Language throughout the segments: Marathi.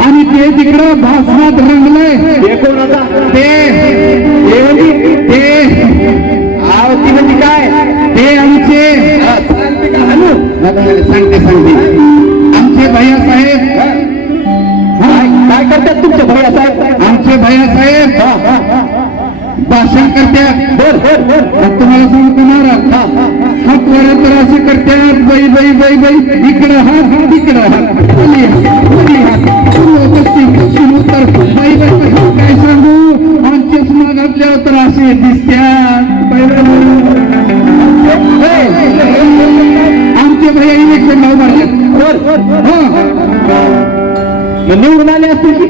आणि ते तिकडं भाषणात रंगलंय. ते म्हणजे काय? ते आमचे सांगते सांगते. आमचे भैया साहेब. काय करतात तुमचे भैया साहेब. आमचे भैया साहेब भाषण करतात तुम्हाला सांगतो महाराज हात वर तर असे करतात. बाई बाई बाई बाई. इकडं हात हात इकडं. पूर्व, पश्चिम पश्चिम उत्तर बाई बाई बाई. काय सांगू? आमचे चष्मा घातल्यावर तर असे दिसत्यात. हे, आमचे भैया इलेक्शन उभारले निवडून आले असतील की?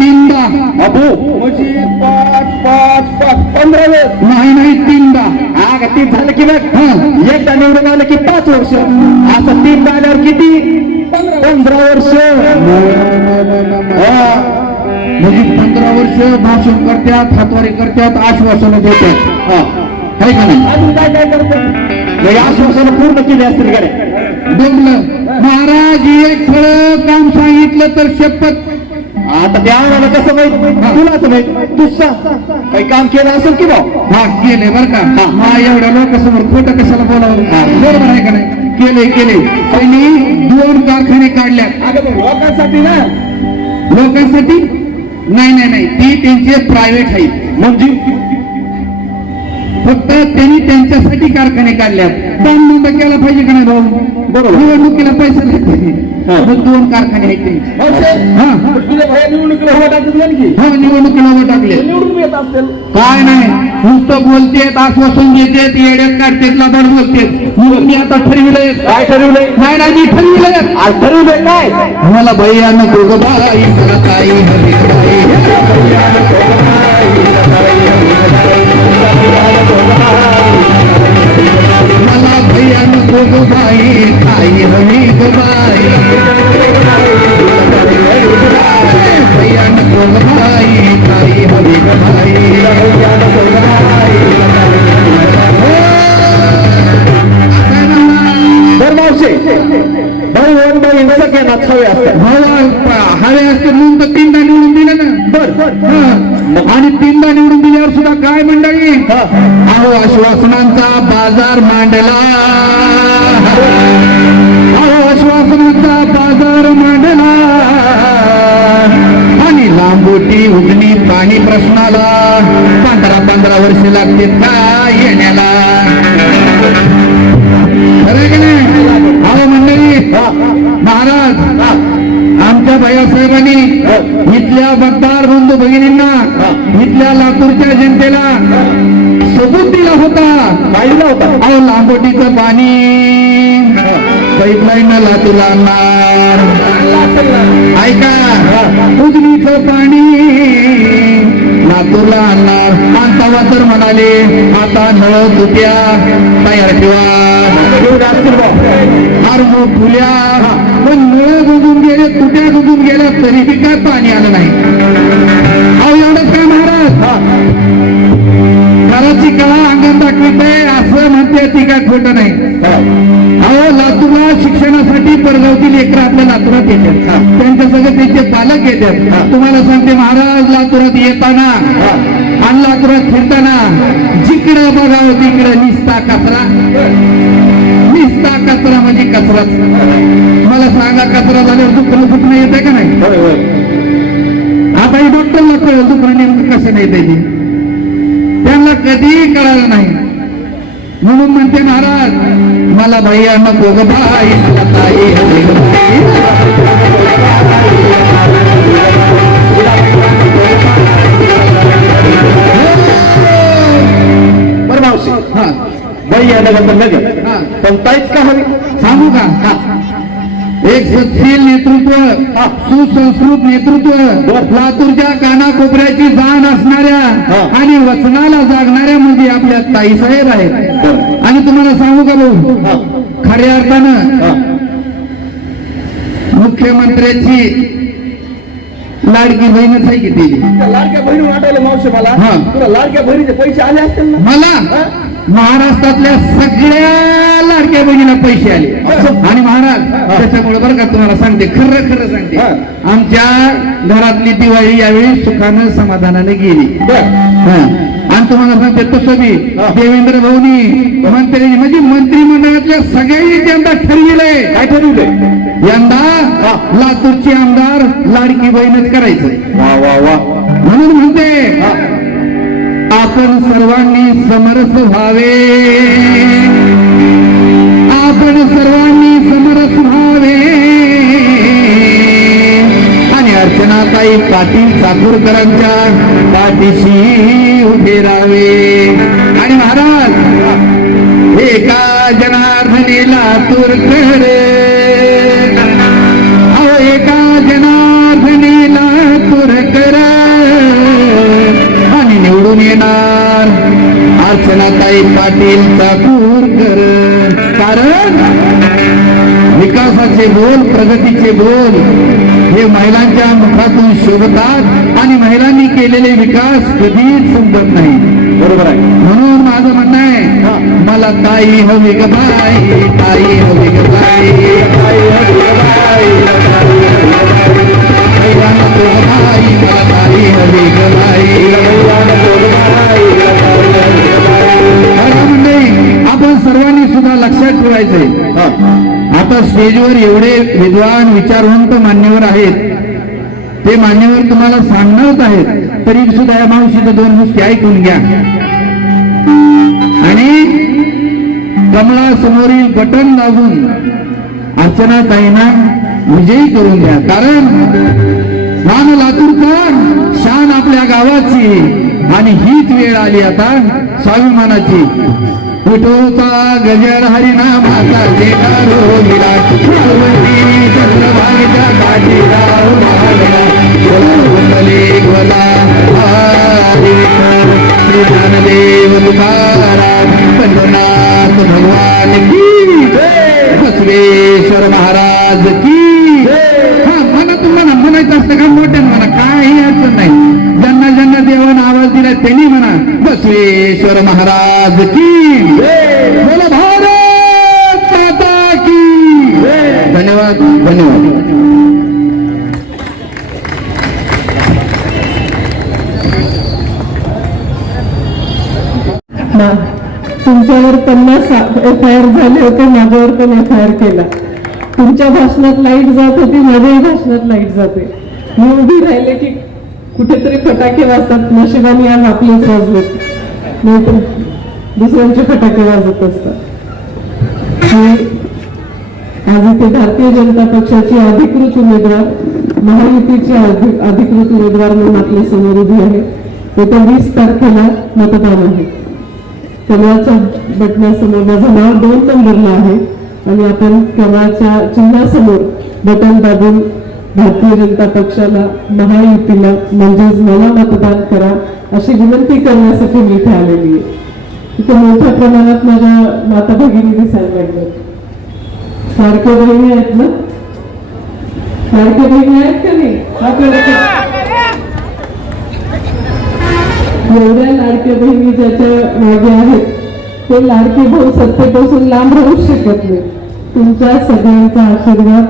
तीनदा. अबो. म्हणजे पाच पाच पाच पंधरा नाही नाही तीनदा. तीन झालं की मग एकदा निवडून आलं की पाच वर्ष. असं तीनदा आल्यावर किती? पंधरा वर्ष. म्हणजे पंधरा वर्ष भाषण करतात हातवारी करतात आश्वासन देतात. हा. है का नाही? अजून काय काय करतात? आश्वासन पूर्ण केली असतील का बघलं महाराज एक खरं काम सांगितलं तर शपथ आता ते आम्हाला कसं माहीत? तुलाच माहीत? सांग काही काम केलं असेल की भाऊ हा केले बर का? हा. एवढ्या लोकांसमोर खोटं कशाला बोलावं? बरोबर आहे का नाही? केले केले त्यांनी दोन कारखाने काढल्या लोकांसाठी ना? लोकांसाठी? नाही नाही नाही. ती त्यांचे प्रायव्हेट आहेत म्हणजे? फक्त त्यांनी त्यांच्यासाठी कारखाने काढल्यात. दाम बंद केला पाहिजे का नाही भाऊ? बरोबर. निवडणुकीला पैसा लागते दोन कारखाने आहेत त्यांचे. हा. हो निवडणुकीला उभं टाकले. काय नाही. नुसतं बोलतेत आश्वासन देतेत येड्यात काढतेत लादाड बोलतेत. मी आता ठरविलंय. काय ठरविलंय? नाही नाही मी ठरविलंय. ठरविलंय काय? मला भैया नको ग बाई ताई हवी अहो आश्वासनांचा बाजार मांडला. अहो आश्वासनांचा बाजार मांडला. आणि लांबोटी उजनी पाणी प्रश्नाला पंधरा पंधरा वर्ष लागते का येण्याला. अहो मंडळी महाराज आमच्या भैयासाहेबांनी इथल्या मतदार बंधू भगिनींना इथल्या लातूरच्या जनतेला सबूत दिला होता. पाहिला होता. अहो लांबोटीचं पाणी. पाईपलाईन लातूरला आणणार ऐका. उजनीचं पाणी लातूरला आणणार. आणि तर म्हणाले आता नळ तुट्या तयार ठेवा. फार फुल्या पण नळ गुजून गेले तुट्या गुजून गेल्या तरीही काय पाणी आलं नाही. घराची कळा अंगण दाखवित आहे सांगते ती काय खोटं नाही. अहो लातूरला शिक्षणासाठी परगावतील लेकरं आपल्या लातूरात येतात. त्यांच्या सगळं त्यांचे पालक येतात. तुम्हाला सांगते महाराज लातूरात येताना आणि लातूरात फिरताना जिकडं बघावं तिकडं निसता कचरा. निसता कचरा म्हणजे कचराच. मला सांगा कचरा झाल्यावर दुखणं दुखणं येते का नाही? आता हे डॉक्टरला कळलं दुखणं नेमकं कसं नाही त्याची त्यांना कधीही कळालं नाही. म्हणून म्हणते महाराज मला भैया नको ग बाई मला. बरं मावशी हा. बाई याल्यानंतर लगेच हा. पण ताईच का हवी? सांगू का? एक सत्शील नेतृत्व सुसंस्कृत नेतृत्व लातूरच्या कानाकोपऱ्याची जाण असणाऱ्या आणि वचनाला जागणाऱ्या मध्ये आपल्या ताईसाहेब आहेत. आणि तुम्हाला सांगू का भाऊ? खऱ्या अर्थानं मुख्यमंत्र्याची लाडकी बहीणच आहे की ती लाडक्या बहिणी वाटायला मावशी मला. हा. तुला लाडक्या बहिणीचे पैसे आले असतील ना? मला? महाराष्ट्रातल्या सगळ्या लाडक्या बहिणीला पैसे आले. आणि महाराज त्याच्यामुळे बरं का तुम्हाला सांगते खरं खरं सांगते. आमच्या घरातली दिवाळी यावेळी सुखानं समाधानाने गेली. आणि तुम्हाला सांगते तसं मी देवेंद्र भाऊनी मंत्री म्हणजे मंत्रिमंडळातल्या सगळ्यांनी यंदा ठरविलंय काय ठरवलंय यंदा लातूरची आमदार लाडकी बहीणच करायचं. वा वा वा. म्हणून म्हणते आपण सर्वांनी समरस व्हावे. आपण सर्वांनी समरस व्हावे. आणि अर्चनाताई पाटील चाकूरकरांच्या पाठीशी उभे राहावे. आणि महाराज एका जनार्दनेला तुरकडे अर्चनाताई पाटील चाकूरकर कारण विकासाचे बोल प्रगतीचे बोल हे महिलांच्या मुखातून शोभतात आणि महिलांनी केलेले विकास कधीच संपत नाही. बरोबर आहे. म्हणून माझं म्हणणं आहे मला ताई हवी ग बाई? ताई हवी ग बाई? ताई हवी ग बाई? ताईला नको ग बाई मला ताई हवी लक्षात आता स्टेजवर एवढे विद्वान विचारवंत मान्यवर आहेत. ते मान्यवर तुम्हाला सांगणारच आहेत. तरी सुद्धा या मावशीचं दोन गोष्टी ऐकून घ्या. आणि कमळासमोरील बटन दाबून अर्चना ताईंना विजयी करून द्या कारण मान लातूरचा शान आपल्या गावाची. आणि हीच वेळ आली आता स्वाभिमानाची. विठोचा गजर हरिनामाचा देणारो विराट पार्वती गोले गोला ज्ञानदेव पंढरनाथ भगवान की बसवेश्वर महाराज की बसवेश्वर महाराज की बोला भारत माता की धन्यवाद धन्यवाद। तुमच्यावर पन्नास एफ आय आर झाले होते माझ्यावर पण एफ आय आर केला. तुमच्या भाषणात लाइट जात होती माझ्याही भाषणात लाइट जाते. मी उभी राहिले की कुठेतरी फटाके वाजतात नशिबाने आज आपलेच वाजलेत. नाहीतर दुसऱ्यांचे फटाके वाजत असतात. आज इथे भारतीय जनता पक्षाची अधिकृत उमेदवार महायुतीचे अधिकृत उमेदवार म्हणून आपल्यासमोर उभी आहे येत्या वीस तारखेला मतदान आहे. कमळाच्या बटनासमोर माझं नाव दोन नंबरला आहे आणि आपण कमळाच्या चिन्हासमोर बटन दाबून भारतीय जनता पक्षाला महायुतीला म्हणजेच मला मतदान करा अशी विनंती करण्यासाठी मी इथे आलेली आहे. इथे मोठ्या प्रमाणात माझ्या माता भगिनी दिसायला लागल्या सारख्या बहिणी आहेत ना? सारख्या बहिणी आहेत का नाही? एवढ्या लाडक्या बहिणी ज्याच्या मागे आहेत ते लाडके भाऊ सत्तेपासून लांब राहूच शकत नाही तुमच्या सगळ्यांचा आशीर्वाद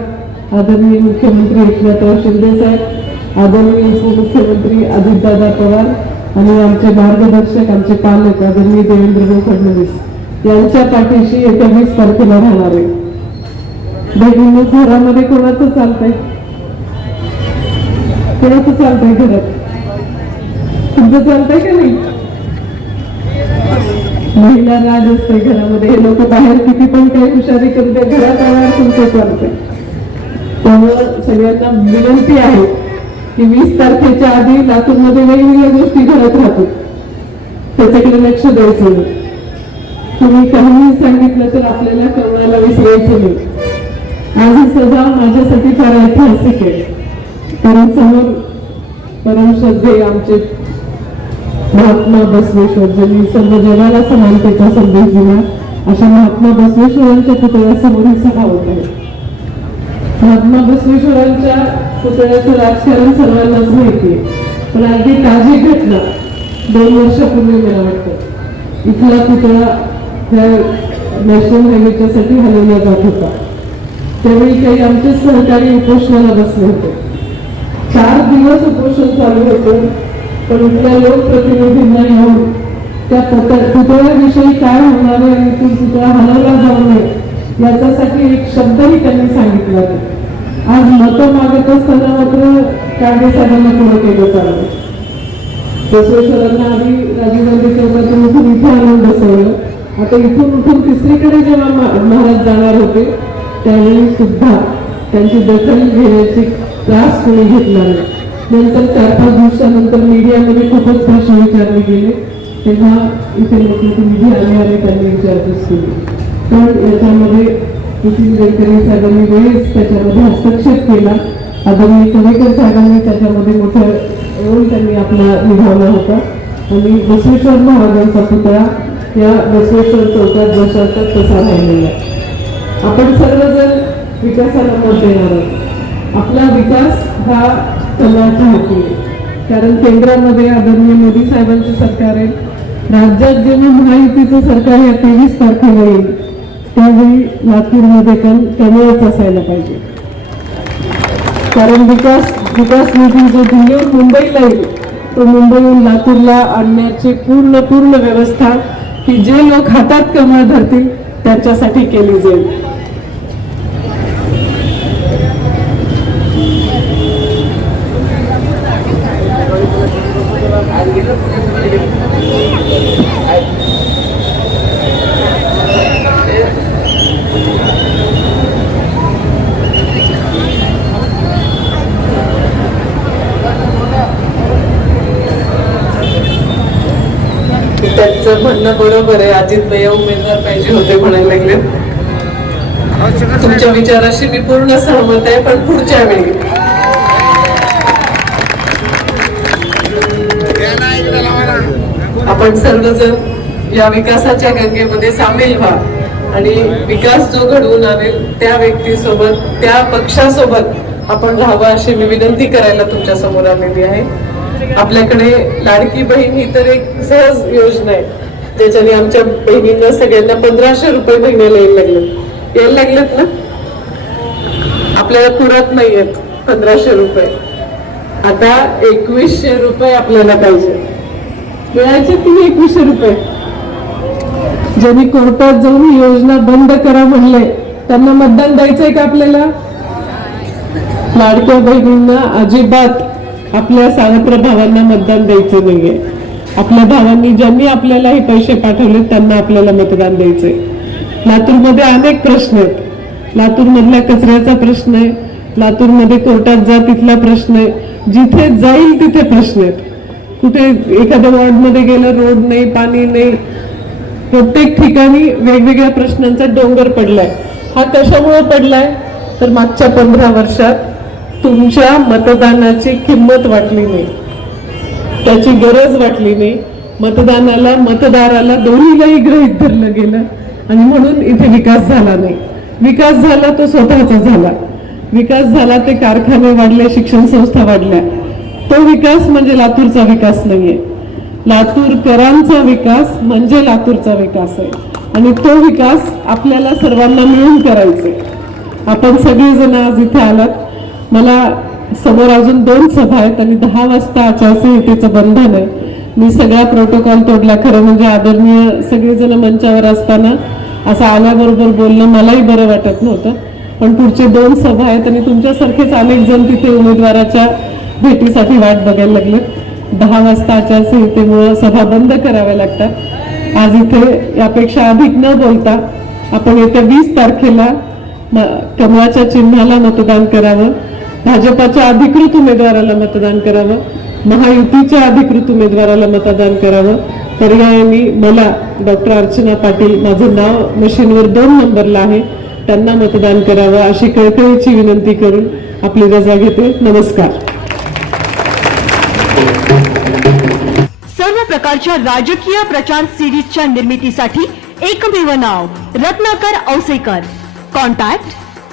आदरणीय मुख्यमंत्री एकनाथराव शिंदे साहेब आदरणीय उपमुख्यमंत्री अजितदादा पवार आणि आमचे मार्गदर्शक आमचे पालक आदरणीय देवेंद्रभाऊ फडणवीस यांच्या पाठीशी येत्या वीस तारखेला राहणार आहे. बहिणींनो घरामध्ये कोणाचं चालतंय? कोणाचं चालतंय घरात? तुमचं चालतंय का नाही? महिला राज असते घरामध्ये. हे लोक बाहेर किती पण काही हुशारी करते घरात आल्यावर तुमचं चालतंय. त्यामुळं सगळ्यांना विनंती आहे की वीस तारखेच्या आधी लातूरमध्ये वेगवेगळ्या गोष्टी घडत राहतात. त्याच्याकडे लक्ष द्यायचं तुम्ही काहीही सांगितलं तर आपल्याला कळवायला विसरायचं नाही. आज ही माझ्यासाठी फार ऐतिहासिक आहे. कारण समोर परमश्रद्धे आमचे महात्मा बसवेश्वर ज्यांनी सर्व जगाला समानतेचा संदेश दिला अशा महात्मा बसवेश्वरांच्या पुतळ्यासमोर ही सभा होत आहे. महात्मा बसवेश्वरांच्या पुतळ्याचं राजकारण सर्वांनाच माहिती पण अगदी ताजी घटना दोन वर्षापूर्वी मला वाटतं. इथला पुतळा ह्या नॅशनल हायवेच्यासाठी हलवला जात होता. त्यावेळी काही आमचे सहकारी उपोषणाला बसले होते. चार दिवस उपोषण चालू होतं पण इथल्या लोकप्रतिनिधींना येऊन त्या पुतळ- पुतळ्याविषयी काय होणार आहे आणि तो पुतळा हलवला जाऊ नये याच्यासाठी एक शब्दही त्यांनी सांगितला आज मतं मागत असताना मात्र कांदे साहेबांना पुढे केलं चाललं. बसवेश्वरांना आधी राजीव गांधी चौकातून उठून इथे आणून बसवलं. आता इथून उठून तिसरीकडे जेव्हा महाराज जाणार होते त्यावेळी सुद्धा त्यांची दखल घेण्याची त्रास कोणी घेतला नाही. नंतर चार पाच दिवसानंतर मीडियामध्ये खूपच प्रश्न विचारले गेले. तेव्हा इथे लोकप्रतिनिधी आले आणि त्यांनी विचारपूस केली. तर याच्यामध्ये नितीन गडकरी साहेबांनी वेळेस त्याच्यामध्ये हस्तक्षेप केला. आदरणीय कवेकर साहेबांनी त्याच्यामध्ये मोठा रोल त्यांनी आपला निभावला होता. आणि बसवेश्वर महाराजांचा पुतळा या बसवेश्वर चौकात जशाचा तसा राहिलेला आपण सर्वजण विकासाला मत देणार आहोत. आपला विकास हा तलावाच्या हाती. कारण केंद्रामध्ये आदरणीय मोदी साहेबांचं सरकार आहे. राज्यात जेव्हा महायुतीचं सरकार या तेवीस तारखेला येईल. त्यावेळी लातूरमध्ये पण कमीच असायला पाहिजे. कारण विकास विकास निधी जो दिल्लीहून मुंबईला येईल तो मुंबईहून लातूरला आणण्याची पूर्ण पूर्ण व्यवस्था की जे लोक हातात कमळ धरतील त्यांच्यासाठी केली जाईल. त्यांचं म्हणणं बरोबर आहे. अजित भैया उमेदवार पाहिजे होते म्हणायला लागले. तुमच्या विचाराशी मी पूर्ण सहमत आहे पण पुढच्या वेळी. आपण सर्वजण या विकासाच्या गंगेमध्ये सामील व्हा आणि विकास जो घडवून आणेल त्या व्यक्तीसोबत त्या पक्षासोबत आपण राहावं अशी मी विनंती करायला तुमच्यासमोर आलेली आहे. आपल्याकडे लाडकी बहीण ही तर एक सहज योजना आहे. ज्याच्याने आमच्या बहिणींना सगळ्यांना पंधराशे रुपये महिन्याला यायला लागले. यायला लागलेत ना? आपल्याला पुरत नाहीयेत पंधराशे रुपये. आता एकवीसशे रुपये आपल्याला पाहिजे. मिळायचे की एकवीसशे रुपये? ज्यांनी कोर्टात जाऊन ही योजना बंद करा म्हणले त्यांना मतदान द्यायचंय का आपल्याला? लाडक्या बहिणींना अजिबात. आपल्या सावत्र भावांना मतदान द्यायचं नाहीये. आपल्या भावांनी ज्यांनी आपल्याला हे पैसे पाठवले त्यांना आपल्याला मतदान द्यायचंय. लातूरमध्ये अनेक प्रश्न आहेत. लातूरमधल्या कचऱ्याचा प्रश्न आहे. लातूरमध्ये कोर्टात जा तिथला प्रश्न आहे. जिथे जाईल तिथे प्रश्न आहेत. कुठे एखाद्या वॉर्डमध्ये गेलं रोड नाही पाणी नाही. प्रत्येक ठिकाणी वेगवेगळ्या प्रश्नांचा डोंगर पडलाय. हा कशामुळे पडलाय? तर मागच्या पंधरा वर्षात तुमच्या मतदानाची किंमत वाटली नाही. त्याची गरज वाटली नाही. मतदानाला मतदाराला दोन्हीलाही गृहीत धरलं गेलं. आणि म्हणून इथे विकास झाला नाही. विकास झाला तो स्वतःचा झाला. विकास झाला ते कारखाने वाढले शिक्षण संस्था वाढल्या. तो विकास म्हणजे लातूरचा विकास नाहीये. लातूरकरांचा विकास म्हणजे लातूरचा विकास आहे. आणि तो विकास आपल्याला सर्वांना मिळून करायचा आपण सगळेजण आज इथे आलात. मला समोर अजून दोन सभा आहेत आणि दहा वाजता आचारसंहितेचं बंधन आहे. मी सगळा प्रोटोकॉल तोडला खरं म्हणजे आदरणीय सगळेजण मंचावर असताना असं आल्याबरोबर बोलणं मलाही बरं वाटत नव्हतं. पण पुढचे दोन सभा आहेत आणि तुमच्यासारखेच अनेक जण तिथे उमेदवाराच्या भेटीसाठी वाट बघायला लागले दहा वाजता आचारसंहितेमुळं सभा बंद कराव्या लागतात. आज इथे यापेक्षा अधिक न बोलता आपण येत्या वीस तारखेला कमळाच्या चिन्हाला मतदान करावं. भाजपाच्या अधिकृत उमेदवाराला मतदान करावं महायुतीच्या अधिकृत उमेदवाराला मतदान करावं. पर्यायाने मला डॉक्टर अर्चना पाटील माझं नाव मशीनवर दोन नंबरला आहे. त्यांना मतदान करावं अशी कळकळीची विनंती करून आपली रजा घेते नमस्कार. सर्व प्रकारच्या राजकीय प्रचार सिरीजच्या निर्मितीसाठी एकमेव नाव रत्नाकर औसेकर. कॉन्टॅक्ट